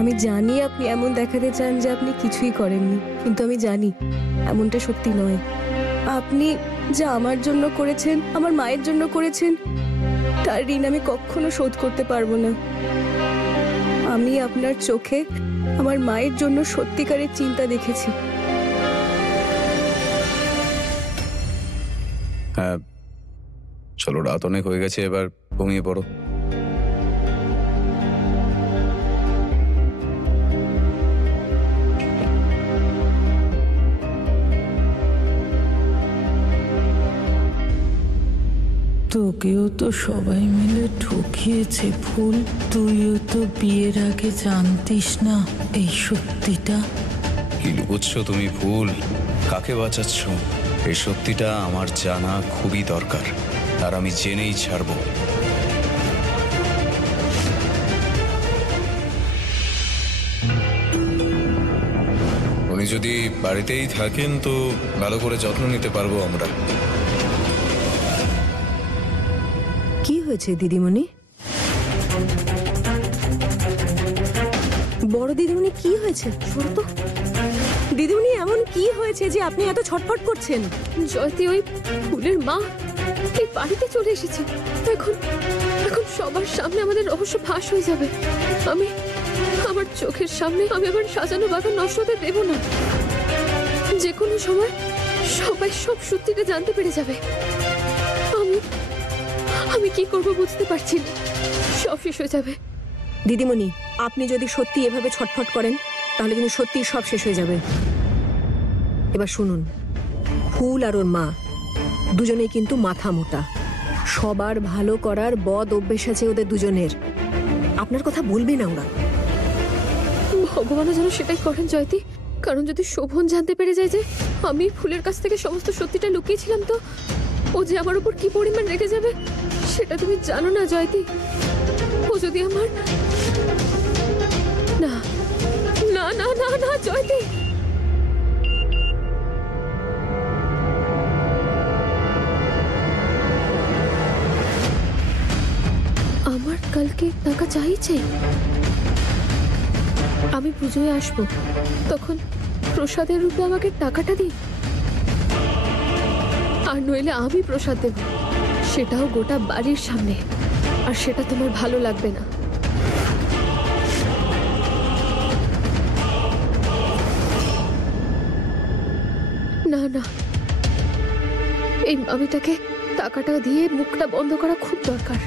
আমি জানি আপনি এমন দেখাতে চান যে আপনি কিছুই করেননি, কিন্তু আমি জানি এমনটা সত্যি নয়। আপনি যা আমার জন্য করেছেন, আমার মায়ের জন্য করেছেন, তার ঋণ আমি কখনো শোধ করতে পারবো না। আমি আপনার চোখে আমার মায়ের জন্য সত্যিকারের চিন্তা দেখেছি। হ্যাঁ, চলো, রাত অনেক হয়ে গেছে, এবার ঘুমিয়ে পড়ো। তোকেও তো সবাই মিলে ঠকিয়েছে ফুল। তুইও তো বিয়ের আগে জানতিস না এই সত্যিটা। কি লুকোচ্ছ তুমি ফুল? কাকে বাঁচাচ্ছ? এই সত্যিটা আমার জানা খুবই দরকার, আর আমি জেনেই ছাড়বো। উনি যদি বাড়িতেই থাকেন তো ভালো করে যত্ন নিতে পারবো আমরা। কি হয়েছে দিদিমণি? বড় দিদিমণি, কি হয়েছে? শোনো তো দিদিমণি, এমন কি হয়েছে যে আপনি এত ছটফট করছেন? জয়তী, ওই ফুলের মা এই বাড়িতে চলে এসেছে। এখন এখন সবার সামনে আমাদের রহস্য ফাঁস হয়ে যাবে। আমি আমার চোখের সামনে আমি আমার সাজানো বাগান নষ্ট হতে দেব না। যে কোনো সময় সবাই সব সত্যিটা জানতে পেরে যাবে। আমি আমি কি করব বুঝতে পারছি না। সব শেষ হয়ে যাবে। দিদিমণি, আপনি যদি সত্যি এভাবে ছটফট করেন তাহলে কিন্তু সত্যি সব শেষ হয়ে যাবে। এবার শুনুন, ফুল আর ওর মা দুজনেই কিন্তু মাথা মোটা। সবার ভালো করার বদ অভ্যেস আছে ওদের দুজনের। আপনার কথা বলবে না ওরা। ভগবানও যেন সেটাই করেন জয়তী। কারণ যদি শোভন জানতে পেরে যায় যে আমি ফুলের কাছ থেকে সমস্ত সত্যিটা লুকিয়েছিলাম, তো ও যে আমার উপর কি পরিমাণ রেগে যাবে সেটা তুমি জানো না জয়তী। ও যদি আমার না না না না না জয়তী, আমার কালকে টাকা চাইছে। আমি পুজোয় আসবো, তখন প্রসাদের রূপে আমাকে টাকাটা দিই। আর নইলে আমি প্রসাদ দেব, সেটাও গোটা বাড়ির সামনে। আর সেটা তোমার ভালো লাগবে না। না না, এই মামিটাকে টাকাটা দিয়ে মুখটা বন্ধ করা খুব দরকার।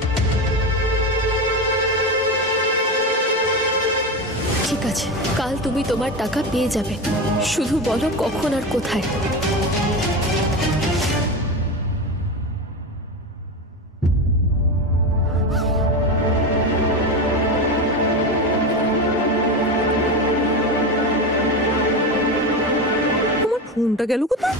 ঠিক আছে, কাল তুমি তোমার টাকা পেয়ে যাবে। শুধু বলো কখন আর কোথায়। আমার ফোনটা গেল কোথায়?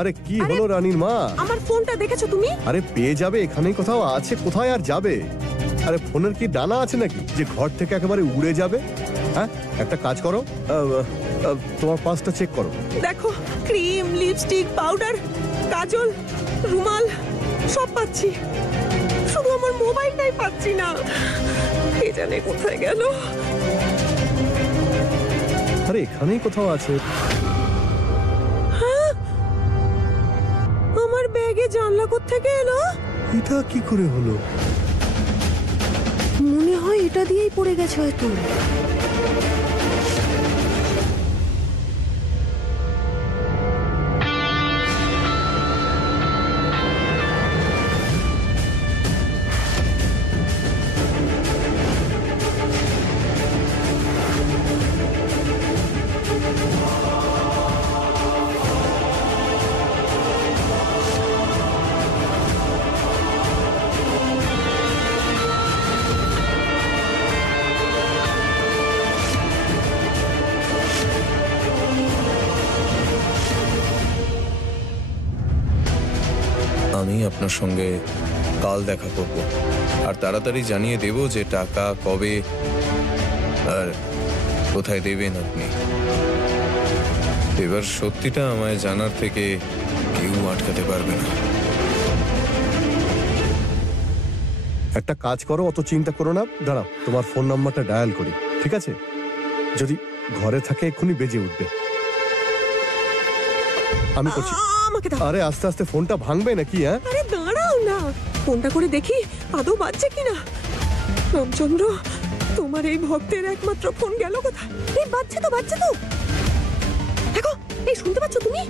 আরে কি হলো রানীর মা? আমার ফোনটা দেখেছো তুমি? আরে পেয়ে যাবে, এখানেই কোথাও আছে, কোথায় আর যাবে? আরে ফোনের কি ডানা আছে নাকি যে ঘর থেকে একেবারে উড়ে যাবে? হ্যাঁ, একটা কাজ করো, তোমার পার্সটা চেক করো। দেখো, ক্রিম, লিপস্টিক, পাউডার, কাজল, রুমাল সব পাচ্ছি, শুধু আমার মোবাইলটাই পাচ্ছি না। কে জানে কোথায় গেল। আরে এখানেই কোথাও আছে। আমার ব্যাগে জানলা কোত্থেকে এলো? এটা কি করে হলো? মনে হয় এটা দিয়েই পড়ে গেছে হয়তো। আমি আপনার সঙ্গে কাল দেখা করব, আর তাড়াতাড়ি জানিয়ে দেব যে টাকা কবে আর কোথায় দেবেন আপনি। এবার সত্যিটা আমায় জানার থেকে কেউ আটকাতে পারবে না। একটা কাজ করো, অত চিন্তা করো না, দাঁড়াও তোমার ফোন নাম্বারটা ডায়াল করি, ঠিক আছে? যদি ঘরে থাকে এক্ষুনি বেজে উঠবে। আমি করছি। আমাকে দাও। আরে আস্তে আস্তে, ফোনটা ভাঙবে নাকি? হ্যাঁ, আরে দাঁড়াও না, ফোনটা করে দেখি আদৌ বাজছে কিনা। রামচন্দ্র, তোমার এই ভক্তের একমাত্র ফোন গেল কোথায়? এই বাজছে তো, বাজছে তো। দেখো, এই শুনতে পাচ্ছ তুমি?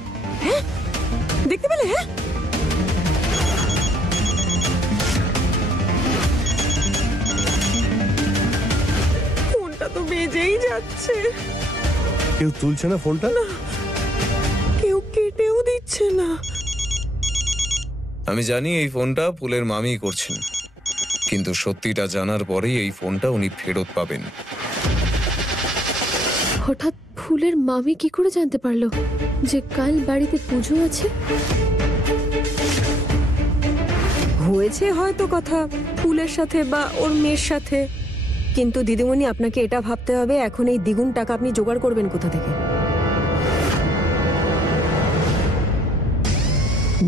হ্যাঁ, দেখতে পেলে? হ্যাঁ, ফোনটা তো বেজেই যাচ্ছে, কেউ তুলছে না ফোনটা। কেউ কেটেও দিচ্ছে না। আমি জানি এই ফোনটা ফুলের মামি করছেন, কিন্তু সত্যিটা জানার পরেই এই ফোনটা উনি ফেরত পাবেন। হঠাৎ ফুলের মামি কি করে জানতে পারলো যে কাল বাড়িতে পুজো আছে? হয়েছে হয়তো কথা ফুলের সাথে বা ওর মেয়ের সাথে, কিন্তু দিদিমণি আপনাকে এটা ভাবতে হবে এখন এই দ্বিগুণ টাকা আপনি জোগাড় করবেন কোথা থেকে।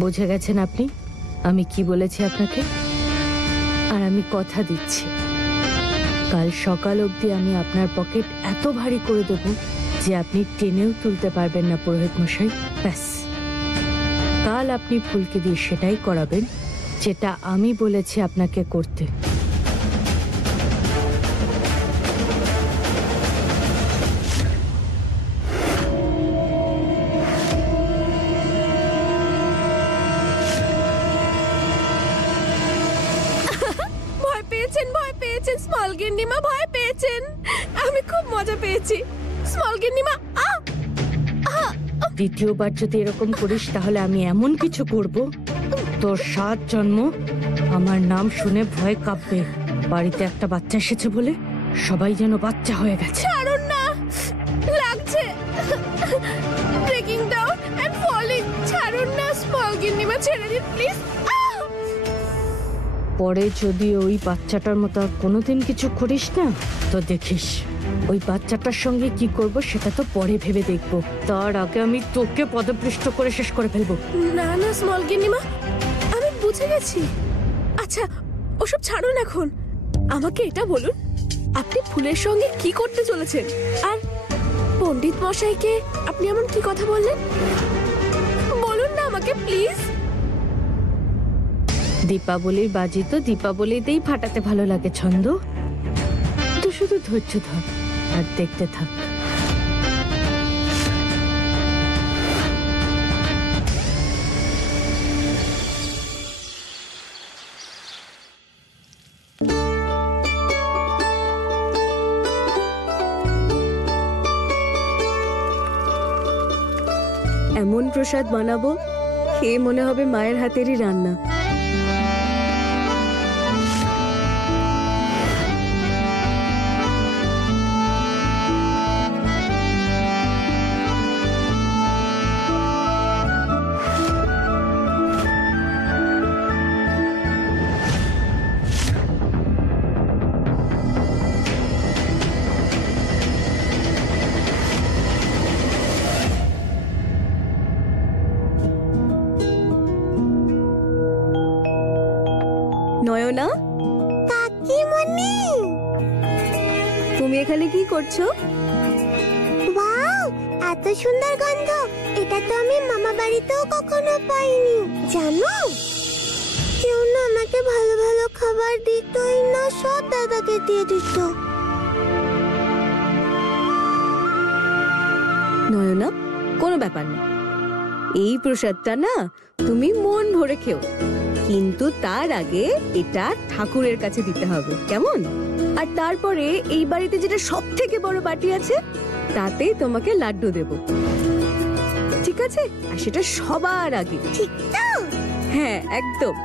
বুঝে গেছেন আপনি আমি কি বলেছি আপনাকে? আর আমি কথা দিচ্ছি, কাল সকাল অবধি আমি আপনার পকেট এত ভারী করে দেব যে আপনি টেনেও তুলতে পারবেন না পুরোহিত মশাই। ব্যাস, কাল আপনি ফুলকে দিয়ে সেটাই করাবেন যেটা আমি বলেছি আপনাকে করতে। ভয় পেয়েছেন স্মল গিন্নিমা, ভয় পেয়েছেন। আমি খুব মজা পেয়েছি স্মল গিন্নিমা। দ্বিতীয়বার যদি এরকম করিস তাহলে আমি এমন কিছু করব তোর 7 জন্ম আমার নাম শুনে ভয় কাঁপবে। বাড়িতে একটা বাচ্চা এসেছে বলে সবাই যেন বাচ্চা হয়ে গেছে। ছাড়ুন না, লাগছে। Breaking down and falling. ছাড়ুন না স্মল গিন্নিমা, ছেড়ে দিন প্লিজ। পরে যদি ওই বাচ্চাটার মতো আর কোনোদিন কিছু করিস না তো দেখিস ওই বাচ্চাটার সঙ্গে কি করব সেটা তো পরে ভেবে দেখবো, তার আগে আমি তোকে পদপৃষ্ট করে শেষ করে ফেলবো। না না স্মল গিন্নিমা, আমি বুঝে গেছি। আচ্ছা ওসব ছাড়ুন, এখন আমাকে এটা বলুন আপনি ফুলের সঙ্গে কি করতে চলেছেন, আর পণ্ডিত মশাইকে আপনি এমন কি কথা বললেন? বলুন না আমাকে প্লিজ। দীপাবলির বাজি তো দীপাবলিতেই ফাটাতে ভালো লাগে ছন্দ, তো শুধু ধৈর্য ধর আর দেখতে থাক। এমন প্রসাদ বানাবো খেয়ে মনে হবে মায়ের হাতেরই রান্না। নয়না, কাকিমণি, তুমি এখানে কি করছো? ওয়াও, এত সুন্দর গন্ধ! এটা তো আমি মামা বাড়িতেও কখনো পাইনি। জানো, কেউ না আমাকে ভালো ভালো খাবার দিতই না, সব দাদাকে দিয়ে দিত। নয়না, কোনো ব্যাপার না, এই প্রসাদটা না তুমি মন ভরে খেও, কিন্তু তার আগে এটা ঠাকুরের কাছে দিতে হবে, কেমন? আর তারপরে এই বাড়িতে যেটা সব থেকে বড় বাটি আছে তাতেই তোমাকে লাড্ডু দেব, ঠিক আছে? আর সেটা সবার আগে, ঠিক তো? হ্যাঁ একদম।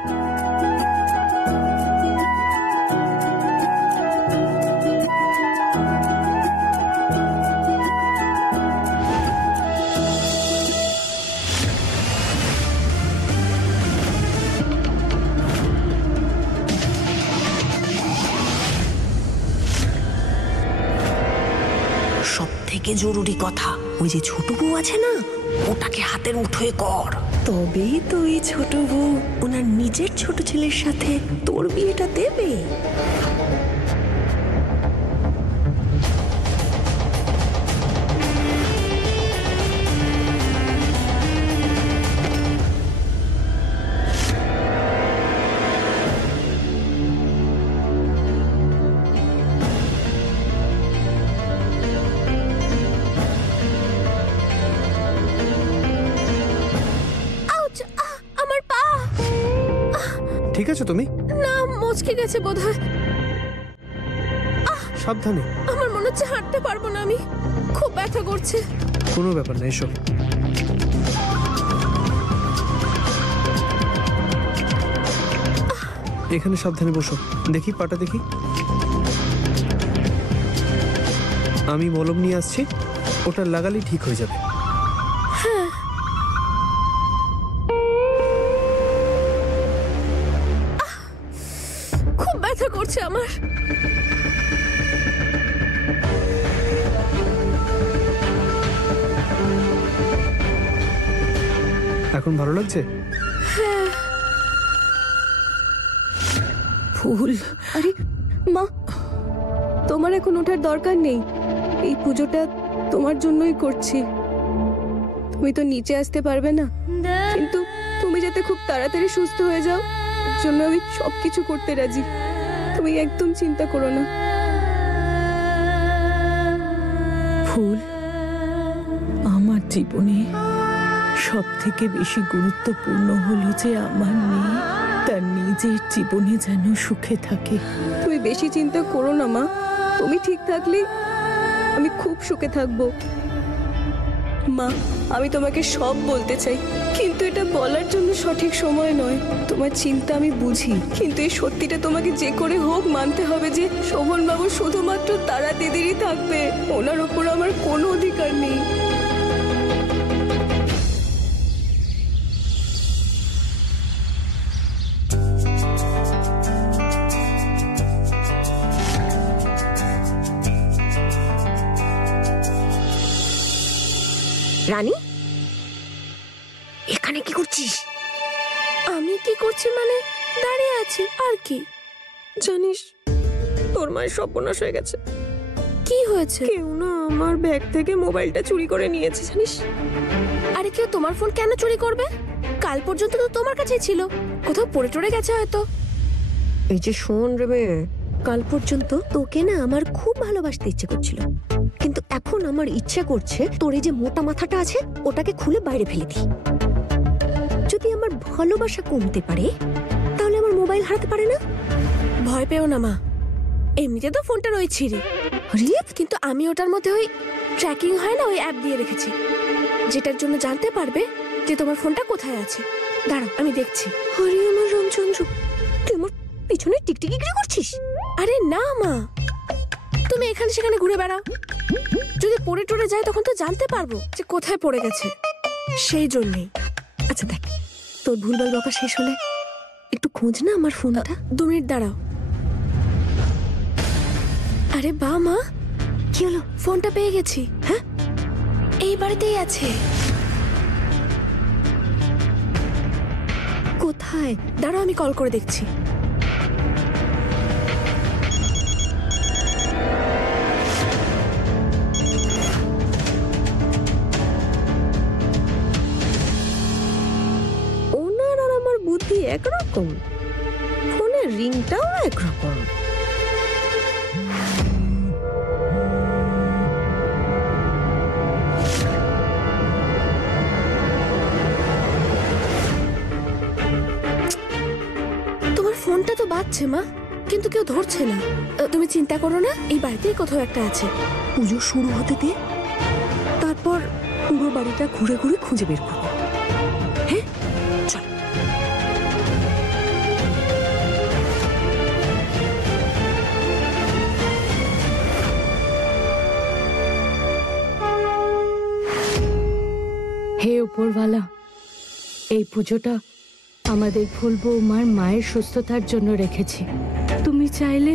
সব থেকে জরুরি কথা, ওই যে ছোট বউ আছে না, ওটাকে হাতের মুঠোয় কর, তবেই তো এই ছোট বউ ওনার নিজের ছোট ছেলের সাথে তোর বিয়েটা দেবে। আমার পা ঠিক আছে তুমি? না, মচকে গেছে বোধহয়। সাবধানে। আমার মনে হচ্ছে হাঁটতে পারবো না আমি, খুব ব্যথা করছে। কোনো ব্যাপার না, এসো। এখানে সাবধানে বসো, দেখি পাটা দেখি। আমি মলম নিয়ে আসছি, ওটা লাগালেই ঠিক হয়ে যাবে। খুব ব্যথা করছে আমার। এখন ভালো লাগছে? ফুল, আরে মা, তোমার এখন ওঠার দরকার নেই। এই পুজোটা তোমার জন্যই করছি। তুমি তো নিচে আসতে পারবে না, কিন্তু তুমি যাতে খুব তাড়াতাড়ি সুস্থ হয়ে যাও এর জন্য আমি সবকিছু করতে রাজি। তুমি একদম চিন্তা করো না। ফুল, আমার জীবনে সব থেকে বেশি গুরুত্বপূর্ণ হলো যে আমার মেয়ে তার নিজের জীবনে যেন সুখে থাকে। তুমি বেশি চিন্তা করো না মা, তুমি ঠিক থাকলে আমি খুব সুখে থাকবো। মা, আমি তোমাকে সব বলতে চাই, কিন্তু এটা বলার জন্য সঠিক সময় নয়। তোমার চিন্তা আমি বুঝি, কিন্তু এই সত্যিটা তোমাকে যে করে হোক মানতে হবে যে শোভনবাবু শুধুমাত্র তারা দিদিরই থাকবে, ওনার ওপর আমার কোনো অধিকার নেই। রানী, এখানে কি করছিস? আমি কি করছি মানে দাঁড়িয়ে আছি আর কি। জানিস তোর মায়ের সর্বনাশ হয়ে গেছে। কি হয়েছে? কেউ না আমার ব্যাগ থেকে মোবাইলটা চুরি করে নিয়েছে জানিস। আরে কেউ তোমার ফোন কেন চুরি করবে? কাল পর্যন্ত তো তোমার কাছেই ছিল, কোথাও পড়ে টড়ে গেছে হয়তো। এই যে শোন রে মেয়ে, কাল পর্যন্ত তোকে না আমার খুব ভালোবাসতে ইচ্ছে করছিল, কিন্তু এখন আমার ইচ্ছে করছে তোর এই যে মোটা মাথাটা আছে ওটাকে খুলে বাইরে ফেলে দিই। যদি আমার ভালোবাসা কমতে পারে তাহলে আমার মোবাইল হারাতে পারে না। ভয় পেও না মা, এমনিতে তো ফোনটা রয়েছিরই। আরে কিন্তু আমি ওটার মধ্যে ওই ট্র্যাকিং হয় না, ওই অ্যাপ দিয়ে রেখেছি, যেটার জন্য জানতে পারবে যে তোমার ফোনটা কোথায় আছে। দাঁড়াও আমি দেখছি। আরে আমার রামচন্দ্র, তুই আমার পিছনে টিকটিকি করছিস? আরে না মা, তুমি এখানে সেখানে ঘুরে বেড়াও, যদি পড়ে টড়ে যায় তখন তো জানতে পারবো যে কোথায় পড়ে গেছে, সেই জন্যই। আচ্ছা দেখ, তোর ভুলভাল বকা শেষ হলে একটু খোঁজ না আমার ফোনটা। 2 মিনিট দাঁড়াও। আরে বা মা, কি হলো? ফোনটা পেয়ে গেছি। হ্যাঁ, এই বাড়িতেই আছে। কোথায়? দাঁড়াও আমি কল করে দেখছি। ওনার আর আমার বুদ্ধি একরকম, ফোনের রিংটাও একরকম। তোমার ফোনটা তো বাজছে মা, কিন্তু কেউ ধরছে না। তুমি চিন্তা করো না, এই বাড়িতেই কোথাও একটা আছে। পুজো শুরু হতে দে, তারপর পুরো বাড়িটা ঘুরে ঘুরে খুঁজে বের করবো। হ্যাঁ চল। হে উপরওয়ালা, এই পুজোটা আমাদের ফুল বৌমার মায়ের সুস্থতার জন্য রেখেছি। তুমি চাইলে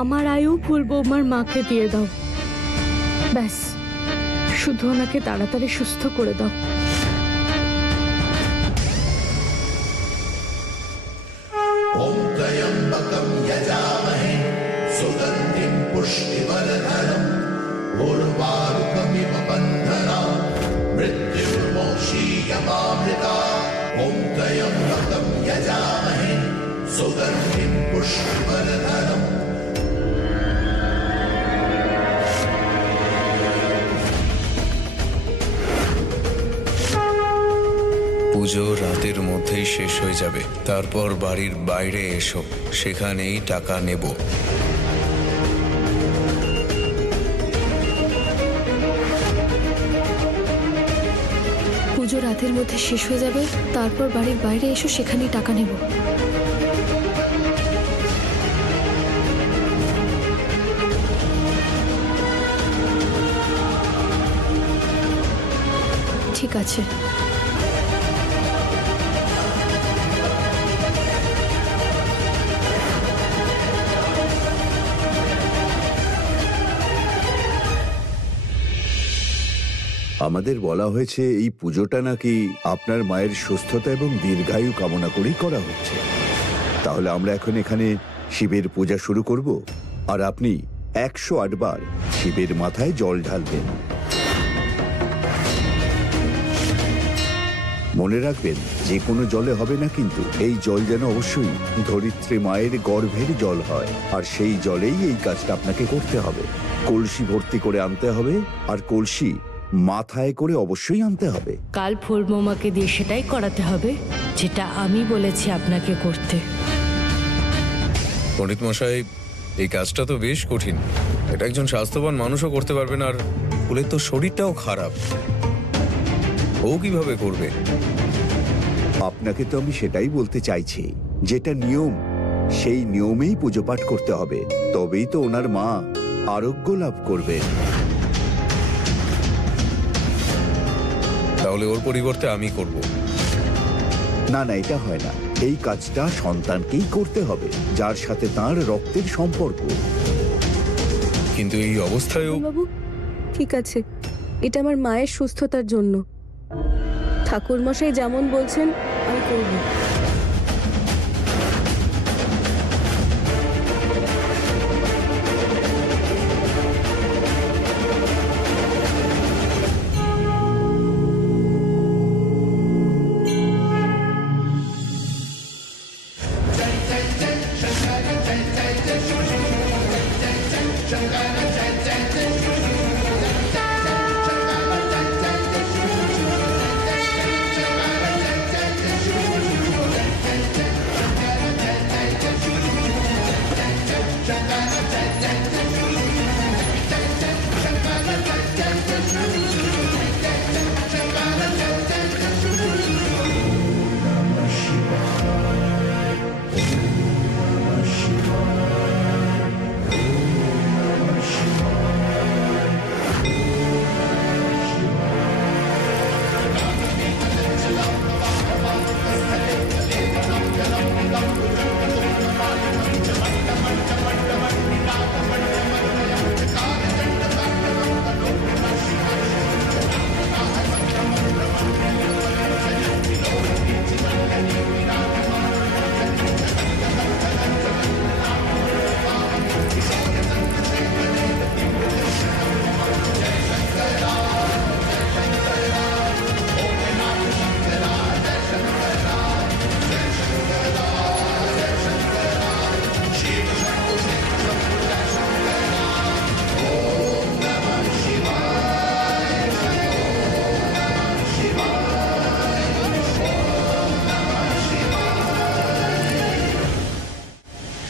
আমার আয়ু ফুল বৌমার মাকে দিয়ে দাও। ব্যাস, শুধু ওনাকে তাড়াতাড়ি সুস্থ করে দাও। পুজো রাতের মধ্যেই শেষ হয়ে যাবে, তারপর বাড়ির বাইরে এসো, সেখানেই টাকা নেব। পুজো রাতের মধ্যে শেষ হয়ে যাবে, তারপর বাড়ির বাইরে এসো, সেখানেই টাকা নেব। ঠিক আছে। আমাদের বলা হয়েছে এই পুজোটা নাকি আপনার মায়ের সুস্থতা এবং দীর্ঘায়ু কামনা করেই করা হচ্ছে। তাহলে আমরা এখন এখানে শিবের পূজা শুরু করব, আর আপনি 108 বার শিবের মাথায় জল ঢালবেন। মনে রাখবেন, যে কোনো জলে হবে না, কিন্তু এই জল যেন অবশ্যই ধরিত্রী মায়ের গর্ভের জল হয়, আর সেই জলেই এই কাজটা আপনাকে করতে হবে। কলসি ভর্তি করে আনতে হবে, আর কলসি মাথায় করে অবশ্যই আনতে হবে। কাল ফুল মোমাকে দিয়ে সেটাই করাতে হবে যেটা আমি বলেছি আপনাকে করতে। পণ্ডিত মশাই, এই কাজটা তো বেশ কঠিন। এটা একজন স্বাস্থ্যবান মানুষও করতে পারবে না, আর ফুলের তো শরীরটাও খারাপ, ও কিভাবে করবে? আপনাকে তো আমি সেটাই বলতে চাইছি, যেটা নিয়ম সেই নিয়মেই পুজো পাঠ করতে হবে, তবেই তো ওনার মা আরোগ্য লাভ করবেন। তাহলে ওর পরিবর্তে আমি করব। না না, এটা হয় না। এই কাজটা সন্তানকেই করতে হবে, যার সাথে তার রক্তের সম্পর্ক। কিন্তু এই অবস্থায়ও বাবু, ঠিক আছে, এটা আমার মায়ের সুস্থতার জন্য। ঠাকুরমশাই যেমন বলছেন আমি করব।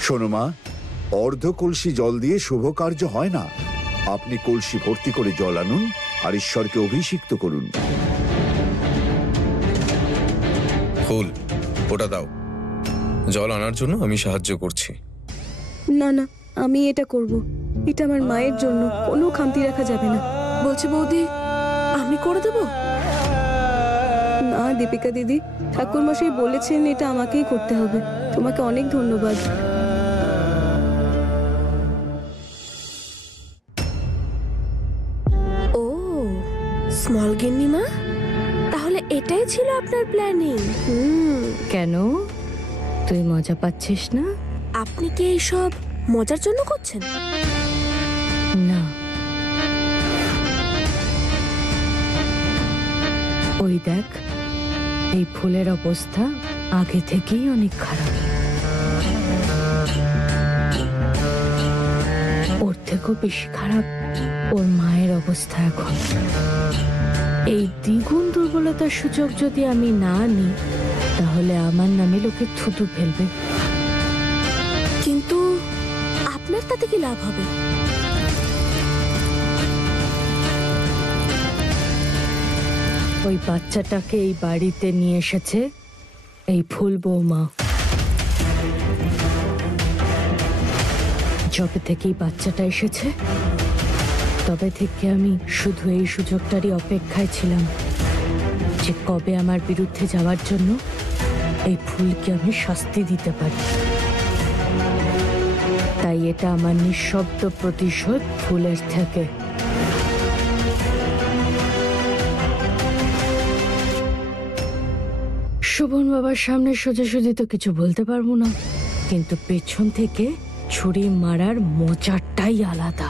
শোনো মা, অর্ধ কলসি জল দিয়ে শুভ কার্য হয় না। আপনি কলসি ভর্তি করে জল আনুন আর ঈশ্বরকে অভিষিক্ত করুন। ফুল ওটা দাও, জল আনার জন্য আমি সাহায্য করছি। না না, আমি এটা করব। এটা আমার মায়ের জন্য, কোনো খামতি রাখা যাবে না। বলছি বৌদি, আমি করে দেবো? না দীপিকা দিদি, ঠাকুরমশাই বলেছেন এটা আমাকেই করতে হবে। তোমাকে অনেক ধন্যবাদ। ও এটাই ছিল আপনার প্ল্যানিং? কেন, তুই মজা পাচ্ছিস না? আপনি কি এইসব মজার জন্য করছেন? না, ওই দেখ, এই ফুলের অবস্থা আগে থেকেই অনেক খারাপ। ওর থেকেও বেশি খারাপ ওর মায়ের অবস্থা এখন। এই দ্বিগুণ দুর্বলতার সুযোগ যদি আমি না নিই, তাহলে আমার নামে লোকে থুতু ফেলবে। কিন্তু আপনার তাতে কি লাভ হবে? ওই বাচ্চাটাকে এই বাড়িতে নিয়ে এসেছে এই ফুল বৌমা। যবে থেকেই বাচ্চাটা এসেছে, তবে থেকে আমি শুধু এই সুযোগটারই অপেক্ষায় ছিলাম যে কবে আমার বিরুদ্ধে যাওয়ার জন্য এই ফুলকে আমি শাস্তি দিতে পারি। তাই এটা আমার নিঃশব্দ প্রতিশোধ ফুলের থেকে। শোভন বাবার সামনে সোজাসুজি তো কিছু বলতে পারবো না, কিন্তু পেছন থেকে ছুরি মারার মজাটাই আলাদা।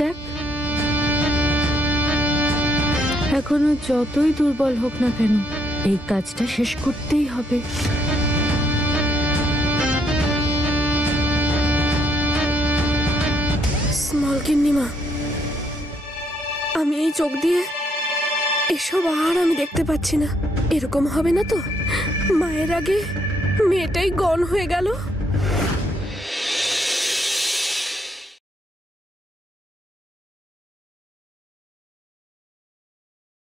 দেখ, এখনো যতই দুর্বল হোক না কেন, এই কাজটা শেষ করতেই হবে। স্মল গিন্নিমা, আমি এই চোখ দিয়ে এসব আর আমি দেখতে পাচ্ছি না। এরকম হবে না তো? মায়ের আগে মেয়েটাই গণ হয়ে গেল।